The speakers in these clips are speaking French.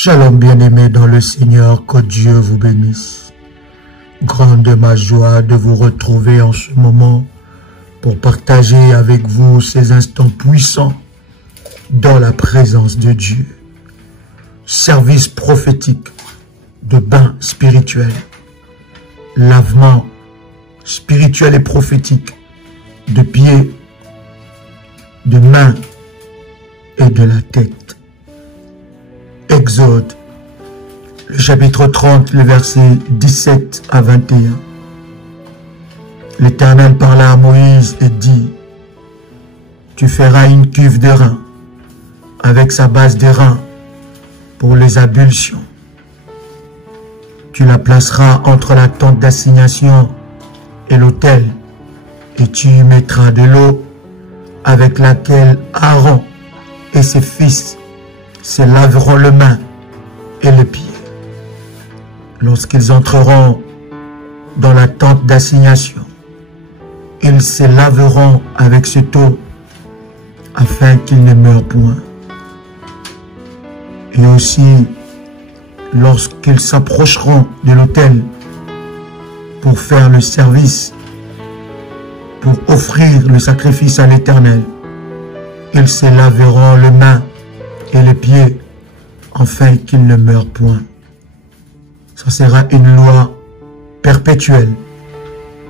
Shalom bien-aimés dans le Seigneur, que Dieu vous bénisse. Grande ma joie de vous retrouver en ce moment pour partager avec vous ces instants puissants dans la présence de Dieu. Service prophétique de bain spirituel, lavement spirituel et prophétique de pieds, de mains et de la tête. Exode, le chapitre 30, le verset 17 à 21. L'Éternel parla à Moïse et dit: tu feras une cuve de rein avec sa base de rein pour les ablutions. Tu la placeras entre la tente d'assignation et l'autel, et tu y mettras de l'eau avec laquelle Aaron et ses fils se laveront les mains et les pieds. Lorsqu'ils entreront dans la tente d'assignation, ils se laveront avec cette eau afin qu'ils ne meurent point. Et aussi, lorsqu'ils s'approcheront de l'autel pour faire le service, pour offrir le sacrifice à l'Éternel, ils se laveront les mains et les pieds, afin qu'ils ne meurent point. Ça sera une loi perpétuelle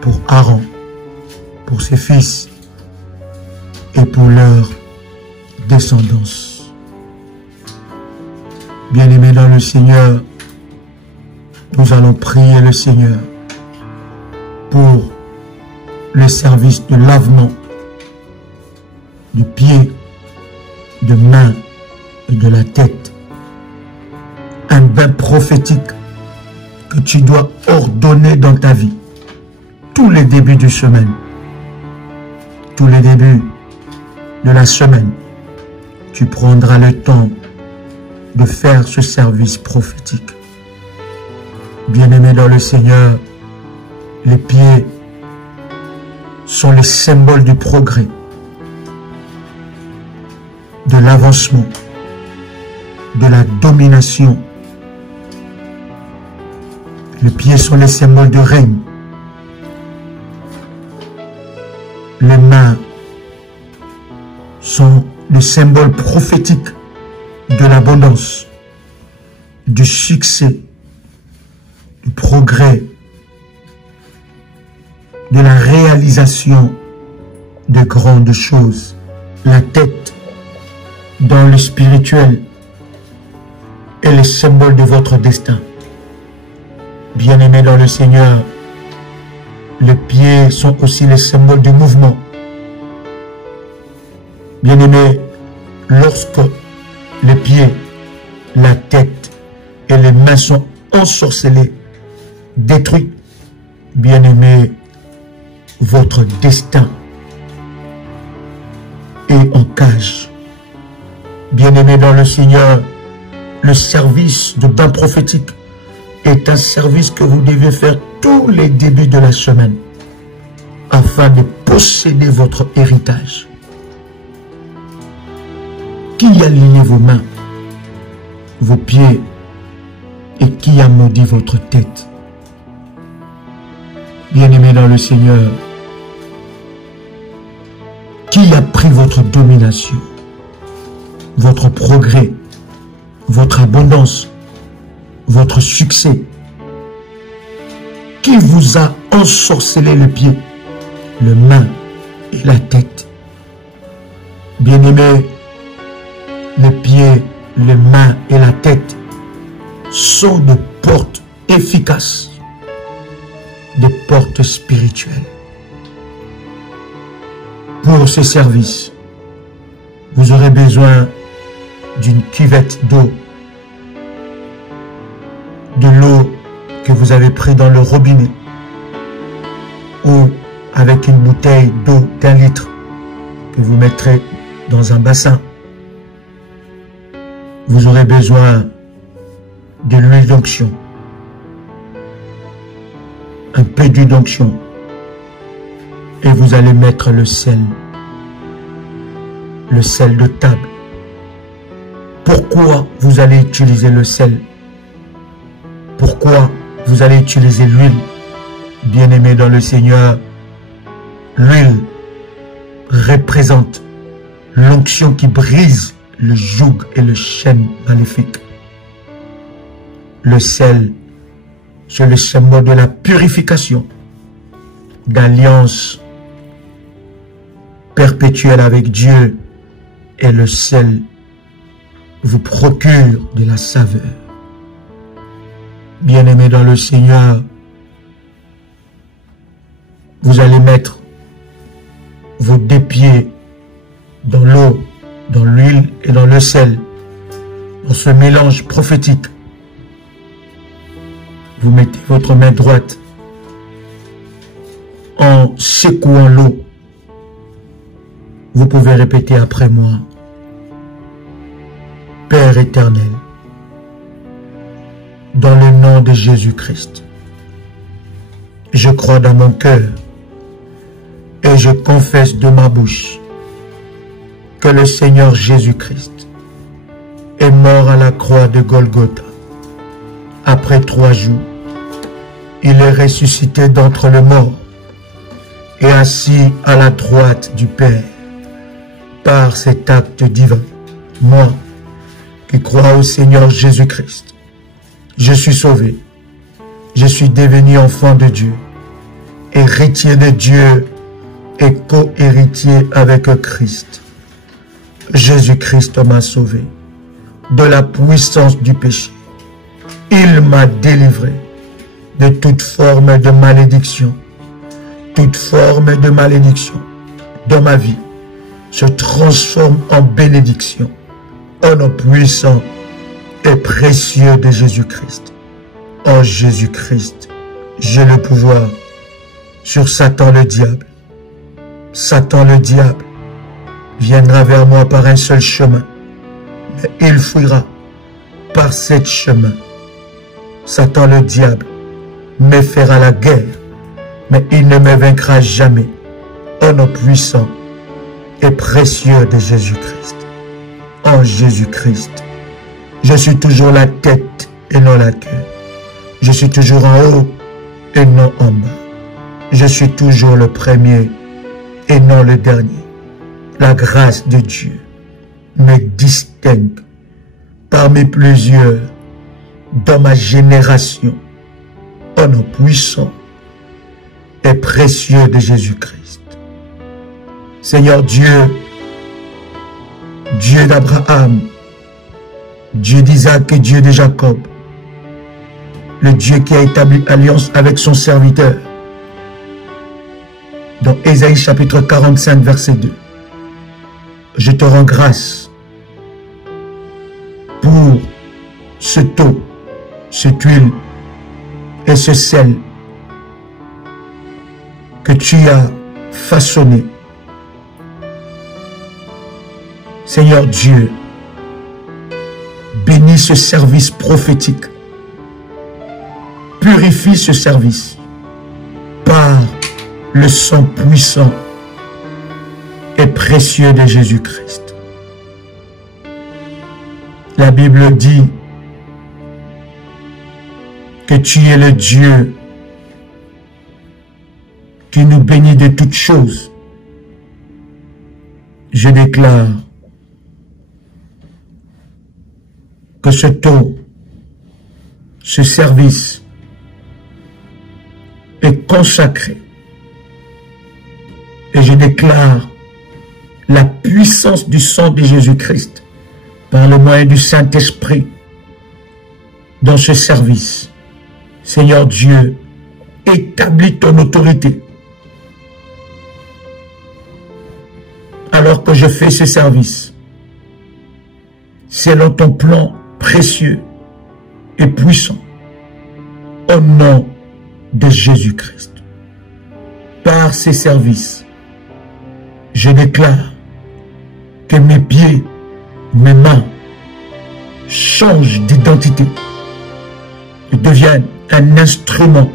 pour Aaron, pour ses fils et pour leur descendance. Bien-aimés dans le Seigneur, nous allons prier le Seigneur pour le service de lavement du pied, de main et de la tête. Un bain prophétique que tu dois ordonner dans ta vie. Tous les débuts de semaine, tous les débuts de la semaine, tu prendras le temps de faire ce service prophétique. Bien-aimés dans le Seigneur, les pieds sont les symboles du progrès, de l'avancement, de la domination. Les pieds sont les symboles de règne. Les mains sont les symboles prophétiques de l'abondance, du succès, du progrès, de la réalisation de grandes choses. La tête, dans le spirituel, est le symbole de votre destin. Bien-aimés dans le Seigneur, les pieds sont aussi les symboles du mouvement. Bien-aimés, lorsque les pieds, la tête et les mains sont ensorcelés, détruits, bien-aimés, votre destin est en cage. Bien-aimés dans le Seigneur, le service de bain prophétique est un service que vous devez faire tous les débuts de la semaine afin de posséder votre héritage. Qui a lié vos mains, vos pieds et qui a maudit votre tête? Bien-aimés dans le Seigneur, qui a pris votre domination, votre progrès, votre abondance, votre succès? Qui vous a ensorcelé les pieds, les mains et la tête? Bien-aimés, les pieds, les mains et la tête sont des portes efficaces, des portes spirituelles. Pour ce service, vous aurez besoin d'une cuvette d'eau, de l'eau que vous avez pris dans le robinet, ou avec une bouteille d'eau d'1 litre que vous mettrez dans un bassin. Vous aurez besoin de l'huile d'onction, un peu d'huile d'onction, et vous allez mettre le sel de table, Pourquoi vous allez utiliser le sel? Pourquoi vous allez utiliser l'huile? Bien-aimés dans le Seigneur, l'huile représente l'onction qui brise le joug et le chêne maléfique. Le sel, c'est le symbole de la purification, d'alliance perpétuelle avec Dieu, et le sel vous procure de la saveur. Bien-aimés dans le Seigneur, vous allez mettre vos deux pieds dans l'eau, dans l'huile et dans le sel, dans ce mélange prophétique. Vous mettez votre main droite en secouant l'eau. Vous pouvez répéter après moi. Père éternel, dans le nom de Jésus-Christ, je crois dans mon cœur et je confesse de ma bouche que le Seigneur Jésus-Christ est mort à la croix de Golgotha. Après 3 jours, il est ressuscité d'entre les morts et assis à la droite du Père. Par cet acte divin, moi qui crois au Seigneur Jésus-Christ, je suis sauvé, je suis devenu enfant de Dieu, héritier de Dieu et co-héritier avec Christ. Jésus-Christ m'a sauvé de la puissance du péché. Il m'a délivré de toute forme de malédiction. Toute forme de malédiction dans ma vie se transforme en bénédiction, au nom puissant et précieux de Jésus-Christ. En Jésus-Christ, j'ai le pouvoir sur Satan le diable. Satan le diable viendra vers moi par un seul chemin, mais il fuira par 7 chemins. Satan le diable me fera la guerre, mais il ne me vaincra jamais. Au nom puissant et précieux de Jésus-Christ. En Jésus-Christ, je suis toujours la tête et non la queue. Je suis toujours en haut et non en bas. Je suis toujours le premier et non le dernier. La grâce de Dieu me distingue parmi plusieurs dans ma génération. Au nom puissant et précieux de Jésus-Christ. Seigneur Dieu, Dieu d'Abraham, Dieu d'Isaac et Dieu de Jacob, le Dieu qui a établi alliance avec son serviteur. Dans Ésaïe chapitre 45 verset 2, je te rends grâce pour cette eau, cette huile et ce sel que tu as façonné. Seigneur Dieu, bénis ce service prophétique. Purifie ce service par le sang puissant et précieux de Jésus-Christ. La Bible dit que tu es le Dieu qui nous bénit de toutes choses. Je déclare que ce don, ce service est consacré. Et je déclare la puissance du sang de Jésus-Christ par le moyen du Saint-Esprit dans ce service. Seigneur Dieu, établis ton autorité. Alors que je fais ce service, selon ton plan précieux et puissant, au nom de Jésus-Christ. Par ces services, je déclare que mes pieds, mes mains changent d'identité et deviennent un instrument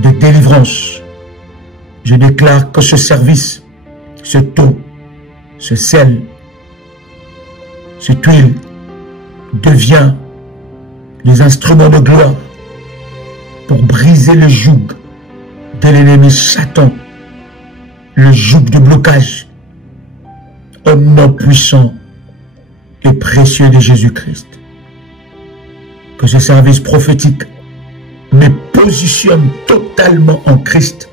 de délivrance. Je déclare que ce service, ce eau, ce sel, cette huile devient des instruments de gloire pour briser le joug de l'ennemi Satan, le joug de blocage, au nom puissant et précieux de Jésus-Christ. Que ce service prophétique me positionne totalement en Christ,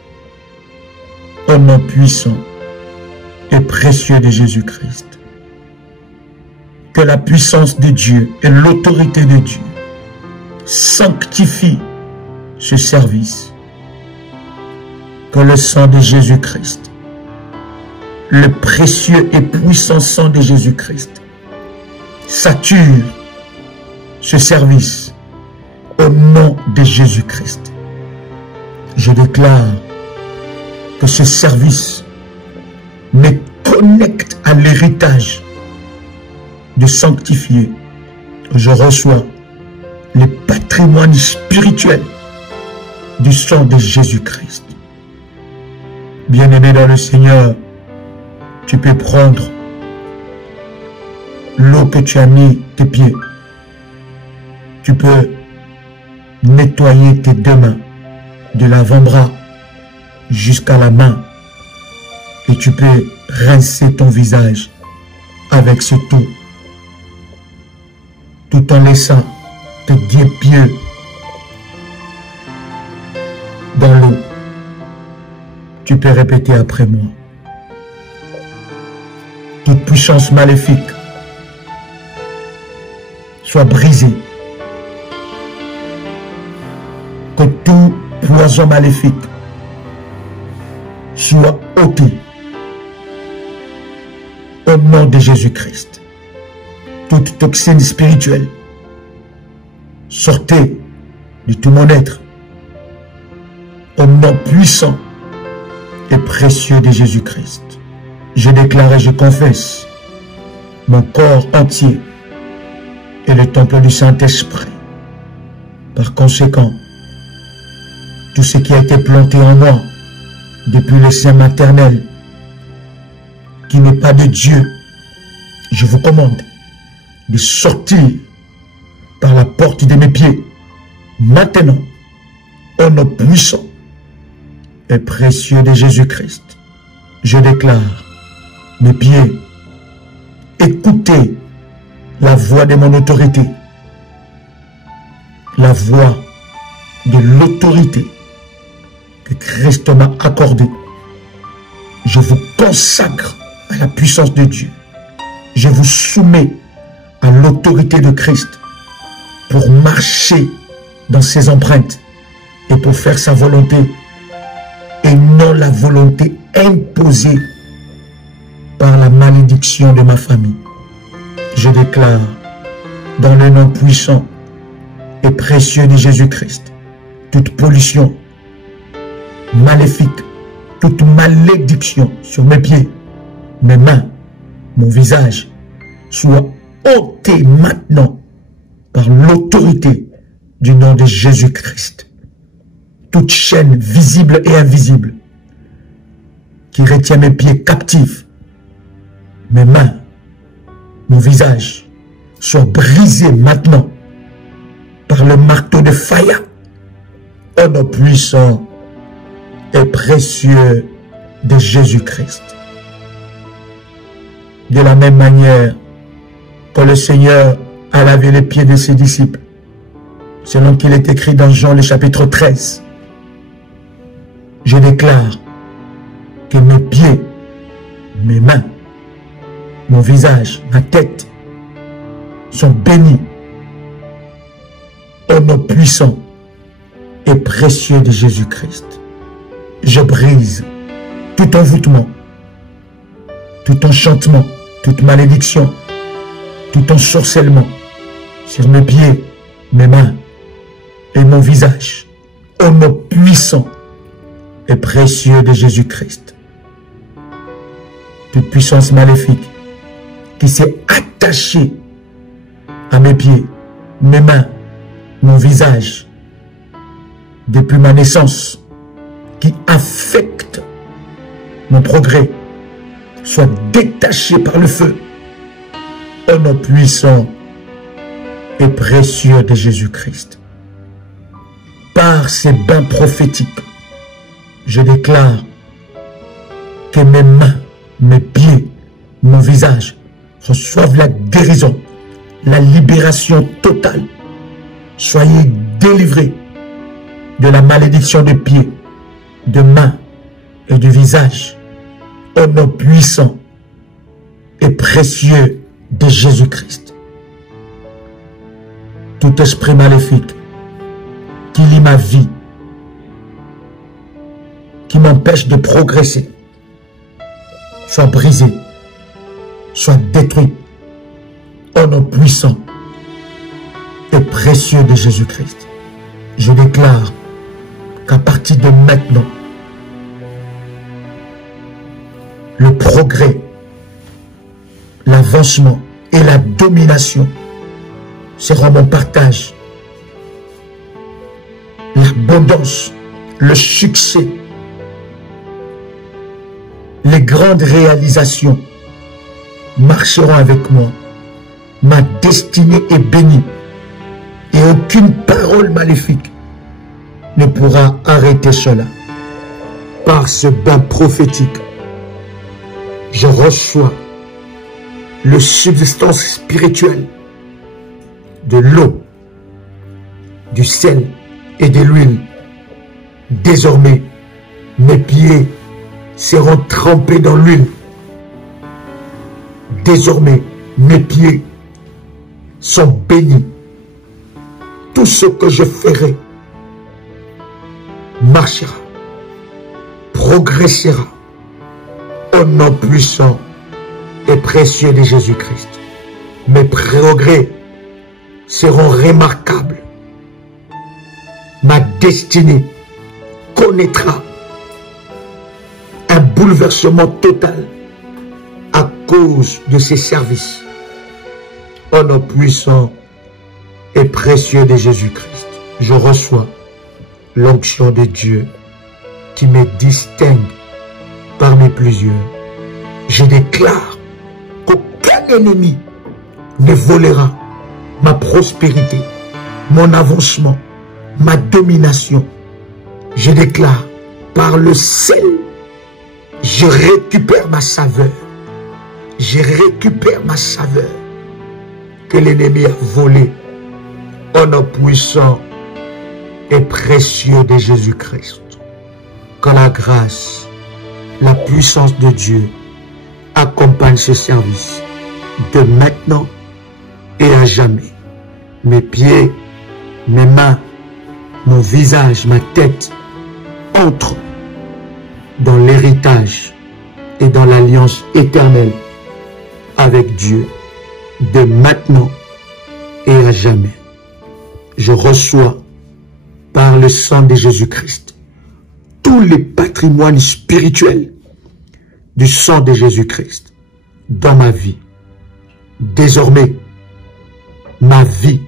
au nom puissant et précieux de Jésus-Christ. Que la puissance de Dieu et l'autorité de Dieu sanctifient ce service. Que le sang de Jésus-Christ, le précieux et puissant sang de Jésus-Christ, sature ce service au nom de Jésus-Christ. Je déclare que ce service me connecte à l'héritage de sanctifier. Je reçois le patrimoine spirituel du sang de Jésus-Christ. Bien-aimé dans le Seigneur, tu peux prendre l'eau que tu as mis tes pieds. Tu peux nettoyer tes deux mains, de l'avant-bras jusqu'à la main. Et tu peux rincer ton visage avec ce eau, tout en laissant tes deux pieds dans l'eau. Tu peux répéter après moi. Toute puissance maléfique soit brisée. Que tout poison maléfique soit ôté au nom de Jésus-Christ. Toute toxine spirituelle, sortez de tout mon être au nom puissant et précieux de Jésus-Christ. Je déclare et je confesse, mon corps entier est le temple du Saint-Esprit. Par conséquent, tout ce qui a été planté en moi depuis le sein maternel, qui n'est pas de Dieu, je vous commande de sortir par la porte de mes pieds, maintenant, au nom puissant et précieux de Jésus-Christ. Je déclare, mes pieds, écoutez la voix de mon autorité, la voix de l'autorité que Christ m'a accordée. Je vous consacre à la puissance de Dieu. Je vous soumets à l'autorité de Christ pour marcher dans ses empreintes et pour faire sa volonté et non la volonté imposée par la malédiction de ma famille. Je déclare dans le nom puissant et précieux de Jésus-Christ, toute pollution maléfique, toute malédiction sur mes pieds, mes mains, mon visage, soit ôté maintenant par l'autorité du nom de Jésus-Christ. Toute chaîne visible et invisible qui retient mes pieds captifs, mes mains, mon visage, soit brisée maintenant par le marteau de Faya, au nom puissant et précieux de Jésus-Christ. De la même manière que le Seigneur a lavé les pieds de ses disciples, selon qu'il est écrit dans Jean le chapitre 13, je déclare que mes pieds, mes mains, mon visage, ma tête sont bénis au nom puissant et précieux de Jésus-Christ. Je brise tout envoûtement, tout enchantement, toute malédiction, tout ensorcellement sur mes pieds, mes mains et mon visage, au nom puissant et précieux de Jésus-Christ. Toute puissance maléfique qui s'est attachée à mes pieds, mes mains, mon visage, depuis ma naissance, qui affecte mon progrès, soit détaché par le feu, au nom puissant et précieux de Jésus-Christ. Par ces bains prophétiques, je déclare que mes mains, mes pieds, mon visage reçoivent la guérison, la libération totale. Soyez délivrés de la malédiction de pieds, de mains et du visage, au nom puissant et précieux de Jésus-Christ. Tout esprit maléfique qui lie ma vie, qui m'empêche de progresser, soit brisé, soit détruit, au nom puissant et précieux de Jésus-Christ. Je déclare qu'à partir de maintenant, le progrès, l'avancement et la domination seront mon partage. L'abondance, le succès, les grandes réalisations marcheront avec moi. Ma destinée est bénie et aucune parole maléfique ne pourra arrêter cela. Par ce bain prophétique, je reçois le substance spirituelle de l'eau, du sel et de l'huile. Désormais, mes pieds seront trempés dans l'huile. Désormais, mes pieds sont bénis. Tout ce que je ferai marchera, progressera au nom puissant et précieux de Jésus-Christ. Mes progrès seront remarquables. Ma destinée connaîtra un bouleversement total à cause de ces services. Au nom puissant et précieux de Jésus-Christ, je reçois l'onction de Dieu qui me distingue parmi plusieurs. Je déclare qu'aucun ennemi ne volera ma prospérité, mon avancement, ma domination. Je déclare par le sel, je récupère ma saveur. Je récupère ma saveur que l'ennemi a volée au nom puissant et précieux de Jésus-Christ. Que la grâce, la puissance de Dieu accompagne ce service de maintenant et à jamais. Mes pieds, mes mains, mon visage, ma tête entrent dans l'héritage et dans l'alliance éternelle avec Dieu de maintenant et à jamais. Je reçois par le sang de Jésus-Christ tous les patrimoines spirituels du sang de Jésus-Christ dans ma vie. Désormais, ma vie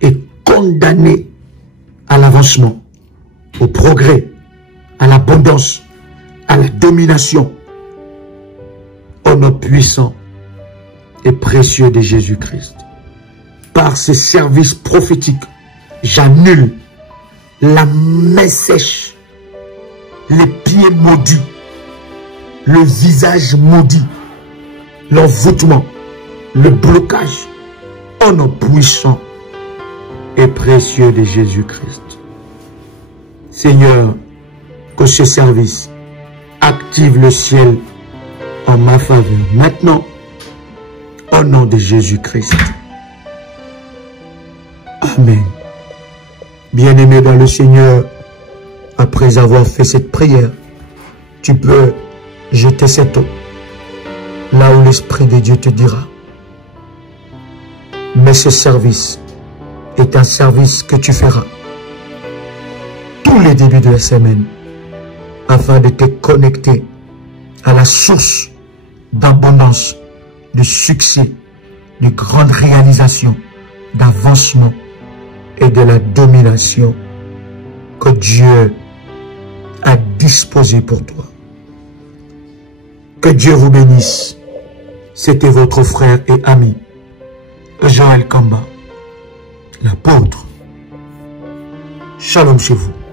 est condamnée à l'avancement, au progrès, à l'abondance, à la domination, au nom puissant et précieux de Jésus-Christ. Par ces services prophétiques, j'annule la main sèche, les pieds maudits, le visage maudit, l'envoûtement, le blocage, au nom puissant et précieux de Jésus-Christ. Seigneur, que ce service active le ciel en ma faveur. Maintenant, au nom de Jésus-Christ. Amen. Bien-aimé dans le Seigneur, après avoir fait cette prière, tu peux jeter cette eau là où l'Esprit de Dieu te dira. Mais ce service est un service que tu feras tous les débuts de la semaine afin de te connecter à la source d'abondance, de succès, de grandes réalisations, d'avancement et de la domination que Dieu a disposé pour toi. Que Dieu vous bénisse. C'était votre frère et ami, Joël Kamba. l'apôtre. Shalom chez vous.